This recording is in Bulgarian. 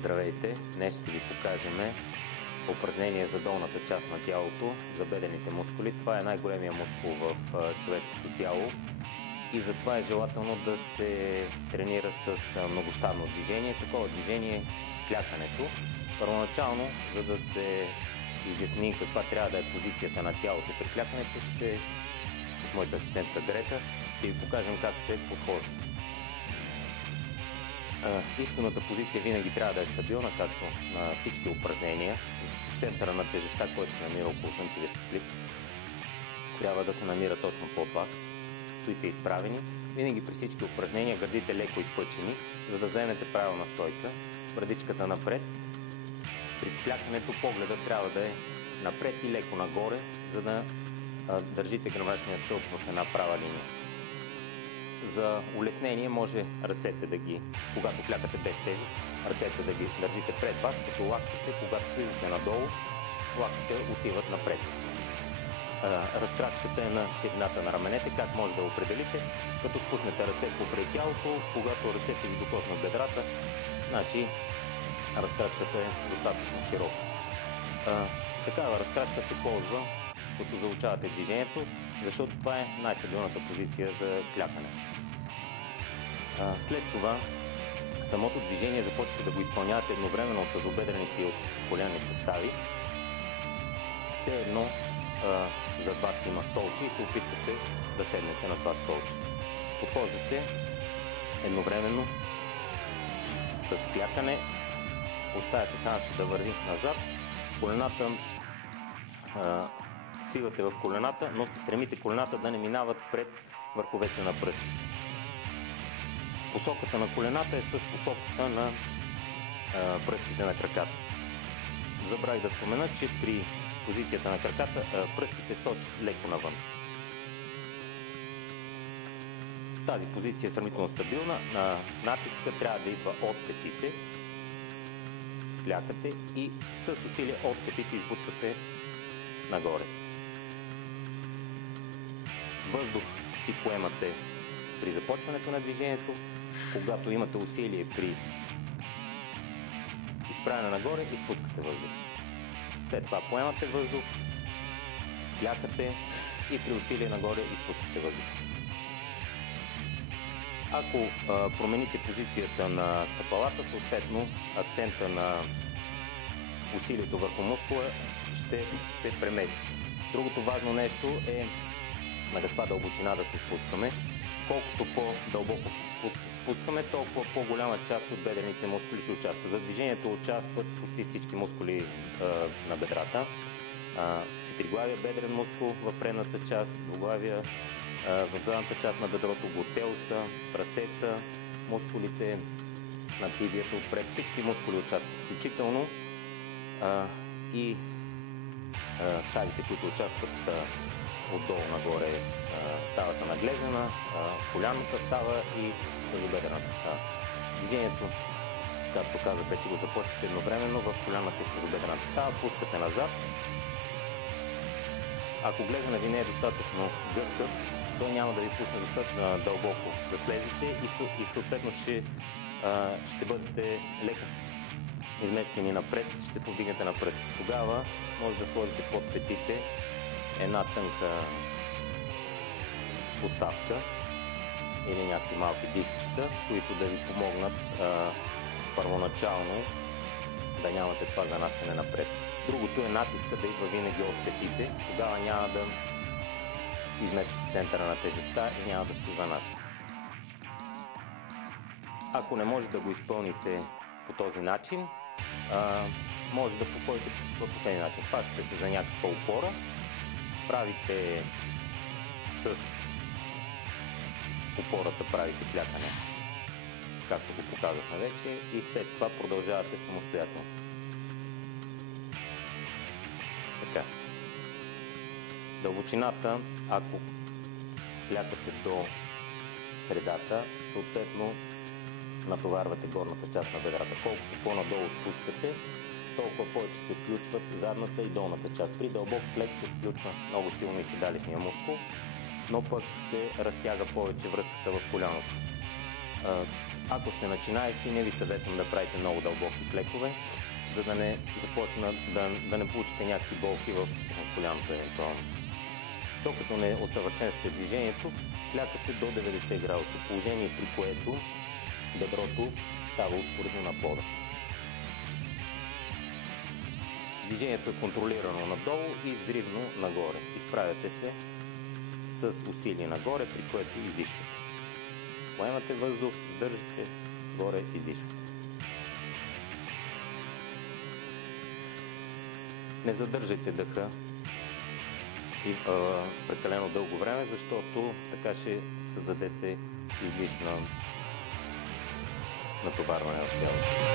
Здравейте! Днес ще ви покажем упражнение за долната част на тялото, за бедрените мускули. Това е най-големия мускул в човешкото тяло и затова е желателно да се тренира с многоставно движение. Такова движение е клякането. Първоначално, за да се изясни каква трябва да е позицията на тялото при клякането, с моята асистентка Грета ще ви покажем как се подхожда. Изходната позиция винаги трябва да е стабилна, както на всички упражнения. Центъра на тежестта, който се намира около слънчевия стъклик, трябва да се намира точно под вас. Стоите изправени. Винаги при всички упражнения гърдите леко изпъчени, за да вземете правилна стойка. Брадичката напред. При клякането погледа трябва да е напред и леко нагоре, за да държите гръбначния стълб в една права линия. За улеснение може ръцете когато клякате без тежест, ръцете да ги държите пред вас, като лактите, когато слизате надолу, лактите отиват напред. Разкрачката е на ширината на раменете, как може да определите, като спуснете ръце покрай тялото, когато ръцете ви докоснат бедрата, значи разкрачката е достатъчно широка. Такава разкрачка се ползва, като заучавате движението, защото това е най-стабилната позиция за клякане. След това самото движение започвате да го изпълнявате едновременно от тазобедрените и от коленните стави. Все едно зад вас има столче и се опитвате да седнете на това столче. Подхождате едновременно с клякане, оставяте ханша да върви назад, колената свивате в колената, но се стремите колената да не минават пред върховете на пръстите. Посоката на колената е с посоката на пръстите на краката. Забравих да спомена, че при позицията на краката пръстите сочат леко навън. Тази позиция е сравнително стабилна. Натиска трябва да идва от петите. Клякате и с усилие от петите избутвате нагоре. Въздух си поемате при започването на движението. Когато имате усилие при изправяне нагоре, изпускате въздух. След това поемате въздух, клякате и при усилие нагоре изпускате въздух. Ако промените позицията на стъпалата, съответно акцента на усилието върху мускула ще се премести. Другото важно нещо е на каква дълбочина да се спускаме. Колкото по-дълбоко спускаме, толкова по-голяма част от бедрените мускули ще участват. За движението участват почти всички мускули на бедрата. Четириглавия бедрен мускул в предната част, двуглавия в задната част на бедрото, глутеуса, прасеца, мускулите на тибията отпред. Всички мускули участват, включително и ставите, които участват, са отдолу нагоре. Ставата наглезена, колянната става и тазобедрената става. Движението, както казах, вече го започвате едновременно в колянната и в тазобедрената става, пускате назад. Ако глезена ви не е достатъчно гъвкав, той няма да ви пусне достатъчно дълбоко да слезете и съответно ще бъдете леко изместени напред, ще се повдигнете на пръсти. Тогава може да сложите под петите една тънка поставка или някакви малки дискчета, които да ви помогнат първоначално да нямате това занасяне напред. Другото е натиска да идва винаги от петите, тогава няма да изместите центъра на тежестта и няма да се занасяте. Ако не може да го изпълните по този начин, може да подходите по последния начин. Хващате се за някаква опора, правите с опората клякане, както го показахме вече, и след това продължавате самостоятелно. Така. Дълбочината, ако клякате до средата, съответно натоварвате горната част на бедрата. Колкото по-надолу спускате, толкова повече се включват задната и долната част. При дълбок клек се включва много силно и седалищния мускул, но пък се разтяга повече връзката в коляното. Ако сте начинаещи, не ви съветвам да правите много дълбоки клекове, за да не започна да не получите някакви болки в коляното евентуално. Докато не усъвършенствате движението, клякате до 90 градуса, положение при което бедрото става успоредно на пода. Движението е контролирано надолу и взривно нагоре. Изправяте се с усилие нагоре, при което издишвате. Поемате въздух, държите, горе издишвате. Не задържайте дъха и прекалено дълго време, защото така ще създадете излишно натоварване в тялото.